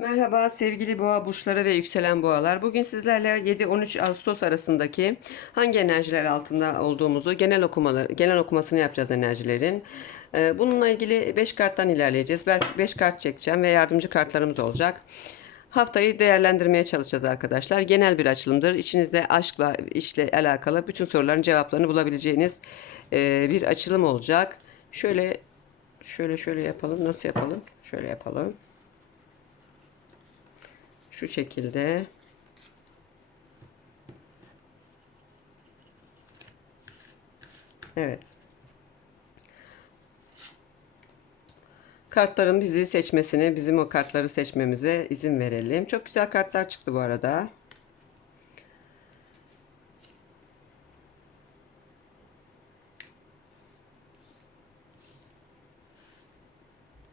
Merhaba sevgili boğa burçları ve yükselen boğalar. Bugün sizlerle 7-13 Ağustos arasındaki hangi enerjiler altında olduğumuzu genel okumaları, genel okumasını yapacağız enerjilerin. Ee, Bununla ilgili 5 karttan ilerleyeceğiz. 5 kart çekeceğim ve yardımcı kartlarımız olacak. Haftayı değerlendirmeye çalışacağız arkadaşlar. Genel bir açılımdır. İçinizde aşkla, işle alakalı bütün soruların cevaplarını bulabileceğiniz e, bir açılım olacak. Şöyle şöyle şöyle yapalım. Nasıl yapalım? Şöyle yapalım. Şu şekilde. Evet. Kartların bizi seçmesini, bizim o kartları seçmemize izin verelim. Çok güzel kartlar çıktı bu arada.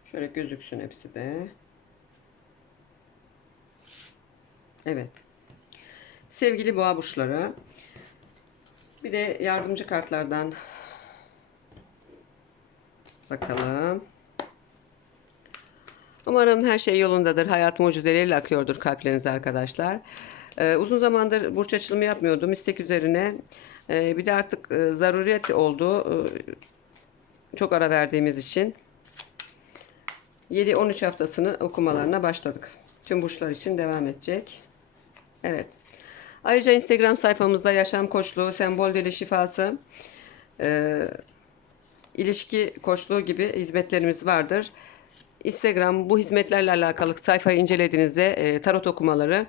Şöyle gözüksün hepsi de. Evet. Sevgili boğa burçları. Bir de yardımcı kartlardan bakalım. Umarım her şey yolundadır. Hayat mucizeleriyle akıyordur kalplerinize arkadaşlar. Ee, uzun zamandır burç açılımı yapmıyordum. istek üzerine. Ee, bir de artık e, zaruriyet oldu. Ee, çok ara verdiğimiz için. 7-13 haftasını okumalarına başladık. Tüm burçlar için devam edecek. Evet. Ayrıca Instagram sayfamızda yaşam koçluğu, sembol dili şifası, e, ilişki koçluğu gibi hizmetlerimiz vardır. Instagram bu hizmetlerle alakalı sayfayı incelediğinizde e, tarot okumaları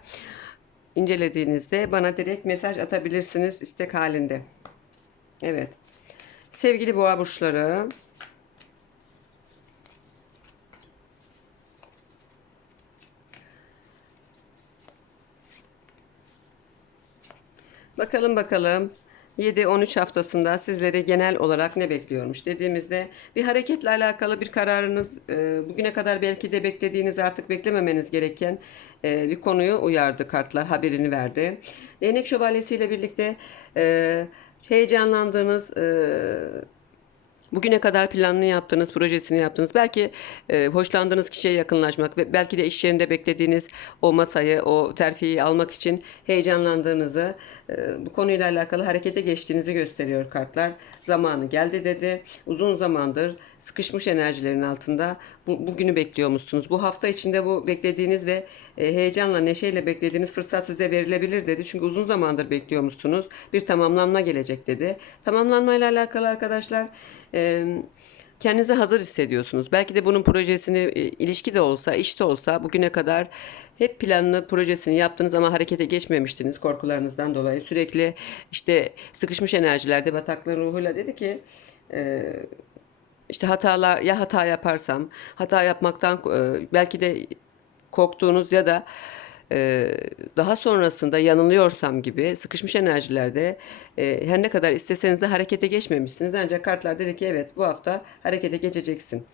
incelediğinizde bana direkt mesaj atabilirsiniz istek halinde. Evet. Sevgili boğa burçları Bakalım bakalım 7-13 haftasında sizleri genel olarak ne bekliyormuş dediğimizde bir hareketle alakalı bir kararınız e, bugüne kadar belki de beklediğiniz artık beklememeniz gereken e, bir konuyu uyardı kartlar haberini verdi. Değnek şövalyesi ile birlikte e, heyecanlandığınız Bugüne kadar planını yaptığınız, projesini yaptınız. Belki e, hoşlandığınız kişiye yakınlaşmak ve belki de iş yerinde beklediğiniz o masayı, o terfiyi almak için heyecanlandığınızı, e, bu konuyla alakalı harekete geçtiğinizi gösteriyor kartlar. Zamanı geldi dedi. Uzun zamandır sıkışmış enerjilerin altında bu, bugünü bekliyormuşsunuz. Bu hafta içinde bu beklediğiniz ve e, heyecanla, neşeyle beklediğiniz fırsat size verilebilir dedi. Çünkü uzun zamandır bekliyormuşsunuz. Bir tamamlanma gelecek dedi. Tamamlanmayla alakalı arkadaşlar e, kendinizi hazır hissediyorsunuz. Belki de bunun projesini e, ilişki de olsa, iş de olsa bugüne kadar hep planlı projesini yaptınız ama harekete geçmemiştiniz korkularınızdan dolayı. Sürekli işte sıkışmış enerjilerde bataklığın ruhuyla dedi ki e, işte hatalar ya hata yaparsam hata yapmaktan e, belki de korktuğunuz ya da e, daha sonrasında yanılıyorsam gibi sıkışmış enerjilerde e, her ne kadar isteseniz de harekete geçmemişsiniz. Ancak kartlar dedi ki evet bu hafta harekete geçeceksin.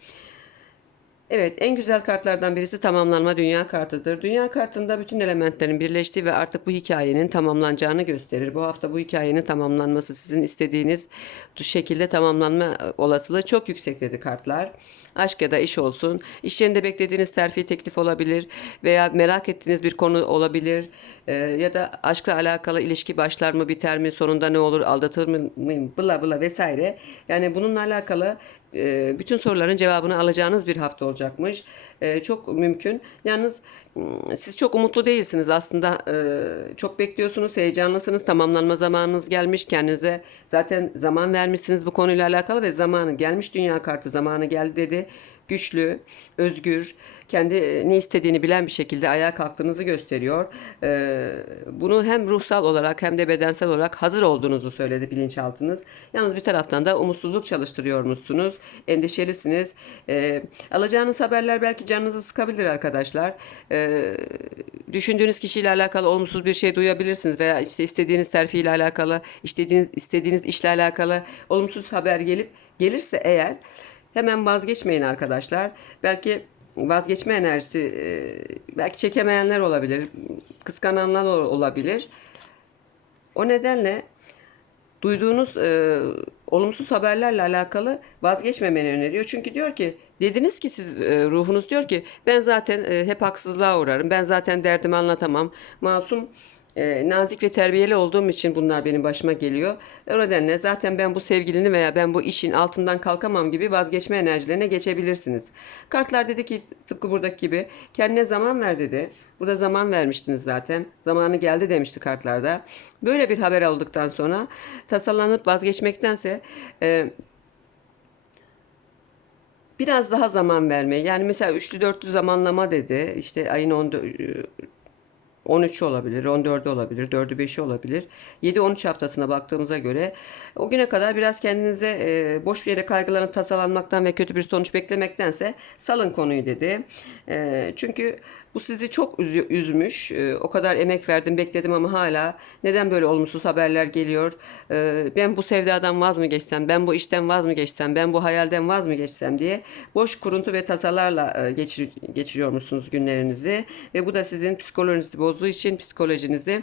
Evet, en güzel kartlardan birisi tamamlanma dünya kartıdır. Dünya kartında bütün elementlerin birleştiği ve artık bu hikayenin tamamlanacağını gösterir. Bu hafta bu hikayenin tamamlanması sizin istediğiniz şekilde tamamlanma olasılığı çok yüksek dedi kartlar. Aşk ya da iş olsun. İş yerinde beklediğiniz terfi teklif olabilir veya merak ettiğiniz bir konu olabilir. Ee, ya da aşkla alakalı ilişki başlar mı biter mi sonunda ne olur aldatır mıyım bla bla vesaire. Yani bununla alakalı e, bütün soruların cevabını alacağınız bir hafta olacakmış. Çok mümkün. Yalnız siz çok umutlu değilsiniz aslında. E, çok bekliyorsunuz, heyecanlısınız. Tamamlanma zamanınız gelmiş. Kendinize zaten zaman vermişsiniz bu konuyla alakalı ve zamanı gelmiş. Dünya kartı zamanı geldi dedi. Güçlü, özgür, kendi ne istediğini bilen bir şekilde ayağa kalktığınızı gösteriyor. bunu hem ruhsal olarak hem de bedensel olarak hazır olduğunuzu söyledi bilinçaltınız. Yalnız bir taraftan da umutsuzluk çalıştırıyormuşsunuz. Endişelisiniz. alacağınız haberler belki canınızı sıkabilir arkadaşlar. Düşündüğünüz kişiyle alakalı olumsuz bir şey duyabilirsiniz veya işte istediğiniz terfiyle alakalı, istediğiniz istediğiniz işle alakalı olumsuz haber gelip gelirse eğer hemen vazgeçmeyin arkadaşlar. Belki vazgeçme enerjisi belki çekemeyenler olabilir, kıskananlar olabilir. O nedenle duyduğunuz e, olumsuz haberlerle alakalı vazgeçmemeni öneriyor. Çünkü diyor ki dediniz ki siz e, ruhunuz diyor ki ben zaten e, hep haksızlığa uğrarım. Ben zaten derdimi anlatamam. Masum e, nazik ve terbiyeli olduğum için bunlar benim başıma geliyor. O nedenle zaten ben bu sevgilini veya ben bu işin altından kalkamam gibi vazgeçme enerjilerine geçebilirsiniz. Kartlar dedi ki tıpkı buradaki gibi kendine zaman ver dedi. Burada zaman vermiştiniz zaten. Zamanı geldi demişti kartlarda. Böyle bir haber aldıktan sonra tasalanıp vazgeçmektense e, biraz daha zaman vermeyi. Yani mesela üçlü dörtlü zamanlama dedi. İşte ayın 14 13'ü olabilir, 14'ü olabilir, 4'ü 5'i olabilir. 7-13 haftasına baktığımıza göre o güne kadar biraz kendinize e, boş bir yere kaygılanıp tasalanmaktan ve kötü bir sonuç beklemektense salın konuyu dedi. E, çünkü bu sizi çok üzü- üzmüş. E, o kadar emek verdim, bekledim ama hala neden böyle olumsuz haberler geliyor? E, ben bu sevdadan vaz mı geçsem, ben bu işten vaz mı geçsem, ben bu hayalden vaz mı geçsem diye boş kuruntu ve tasalarla e, geçir, geçiriyormuşsunuz günlerinizi ve bu da sizin psikolojinizi bozduğu için psikolojinizi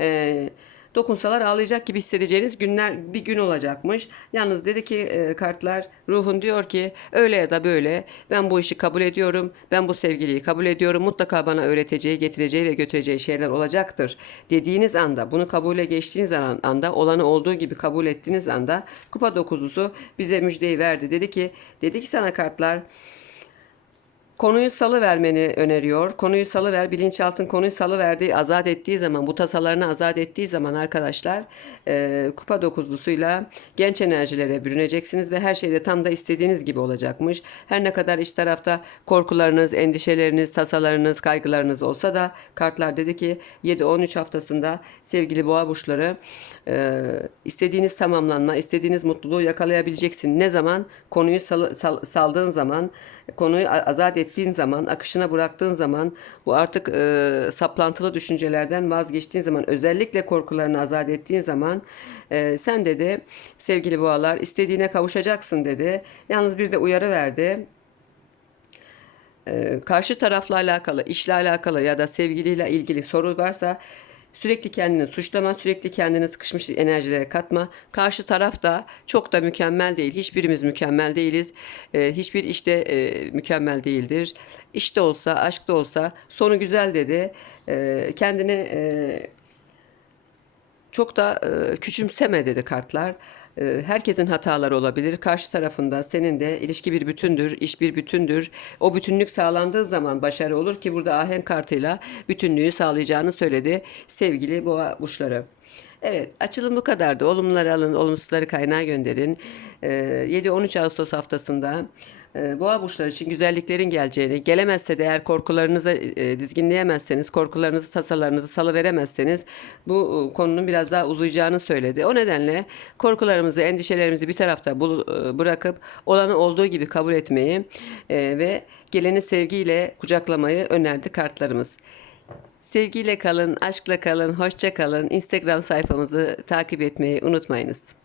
e, dokunsalar ağlayacak gibi hissedeceğiniz günler bir gün olacakmış. Yalnız dedi ki e, kartlar ruhun diyor ki öyle ya da böyle ben bu işi kabul ediyorum. Ben bu sevgiliyi kabul ediyorum. Mutlaka bana öğreteceği, getireceği ve götüreceği şeyler olacaktır. Dediğiniz anda bunu kabule geçtiğiniz an- anda olanı olduğu gibi kabul ettiğiniz anda kupa dokuzusu bize müjdeyi verdi. Dedi ki dedi ki sana kartlar Konuyu salı vermeni öneriyor. Konuyu salı ver. Bilinçaltın konuyu salı verdiği, azat ettiği zaman, bu tasalarını azat ettiği zaman arkadaşlar e, kupa dokuzlusuyla genç enerjilere bürüneceksiniz ve her şeyde tam da istediğiniz gibi olacakmış. Her ne kadar iç tarafta korkularınız, endişeleriniz, tasalarınız, kaygılarınız olsa da kartlar dedi ki 7-13 haftasında sevgili boğa burçları e, istediğiniz tamamlanma, istediğiniz mutluluğu yakalayabileceksin. Ne zaman? Konuyu salı- sal- saldığın zaman konuyu azat ettiğin zaman, akışına bıraktığın zaman, bu artık e, saplantılı düşüncelerden vazgeçtiğin zaman, özellikle korkularını azat ettiğin zaman, e, sen dedi sevgili boğalar istediğine kavuşacaksın dedi. Yalnız bir de uyarı verdi. E, karşı tarafla alakalı, işle alakalı ya da sevgiliyle ilgili soru varsa sürekli kendini suçlama, sürekli kendini sıkışmış enerjilere katma. Karşı taraf da çok da mükemmel değil. Hiçbirimiz mükemmel değiliz. E, hiçbir işte e, mükemmel değildir. İşte olsa, aşkta olsa sonu güzel dedi. E, kendini e, çok da e, küçümseme dedi kartlar. E, herkesin hataları olabilir. Karşı tarafında senin de ilişki bir bütündür, iş bir bütündür. O bütünlük sağlandığı zaman başarı olur ki burada ahenk kartıyla bütünlüğü sağlayacağını söyledi sevgili boğa burçları. Evet, açılım bu kadardı. Olumluları alın, olumsuzları kaynağa gönderin. E, 7-13 Ağustos haftasında e, Boğa burçları için güzelliklerin geleceğini, gelemezse de eğer korkularınızı e, dizginleyemezseniz, korkularınızı, tasalarınızı salıveremezseniz bu e, konunun biraz daha uzayacağını söyledi. O nedenle korkularımızı, endişelerimizi bir tarafta bırakıp olanı olduğu gibi kabul etmeyi ve geleni sevgiyle kucaklamayı önerdi kartlarımız. Sevgiyle kalın, aşkla kalın, hoşça kalın. Instagram sayfamızı takip etmeyi unutmayınız.